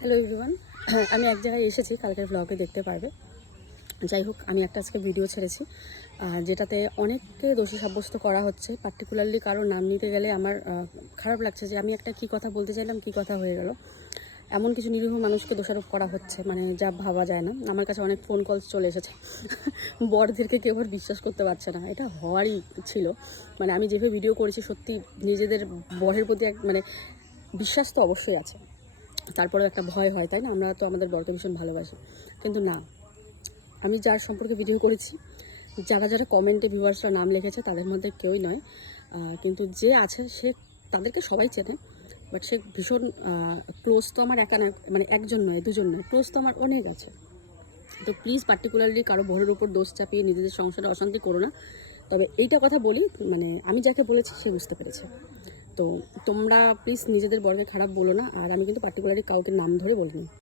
Hello everyone আমি এক জায়গায় এসেছি, কালকের ব্লগে দেখতে পারবে। যাই হোক, আমি একটা আজকে ভিডিও ছেড়েছি যেটাতে অনেককে দোষী সাব্যস্ত করা হচ্ছে। পার্টিকুলারলি কারও নাম নিতে গেলে আমার খারাপ লাগছে যে আমি একটা কি কথা বলতে চাইলাম, কি কথা হয়ে গেল। এমন কিছু নিরীহ মানুষকে দোষারোপ করা হচ্ছে মানে যা ভাবা যায় না। আমার কাছে অনেক ফোন কলস চলে এসেছে। বরদেরকে কেউ আর বিশ্বাস করতে পারছে না। এটা হওয়ারই ছিল। মানে আমি যেভাবে ভিডিও করেছি, সত্যি নিজেদের বরের প্রতি এক মানে বিশ্বাস তো অবশ্যই আছে। তারপরেও একটা ভয় হয়, তাই না? আমরা তো আমাদের বরকে ভীষণ ভালোবাসি। কিন্তু না, আমি যার সম্পর্কে ভিডিও করেছি, যারা যারা কমেন্টে ভিউয়ার্সরা নাম লিখেছে তাদের মধ্যে কেউই নয়। কিন্তু যে আছে, সে তাদেরকে সবাই চেনে বাট সে ভীষণ ক্লোজ তো আমার একা না মানে একজন নয়, দুজন নয় ক্লোজ তো আমার অনেক আছে। তো প্লিজ পার্টিকুলারলি কারও ভরের উপর দোষ চাপিয়ে নিজেদের সংসারে অশান্তি করো না। তবে এইটা কথা বলি মানে আমি যাকে বলেছি সে বুঝতে পেরেছে। তো তোমরা প্লিজ নিজেদের বরকে খারাপ বলো না। আর আমি কিন্তু পার্টিকুলারলি কাউকে নাম ধরে বলিনি।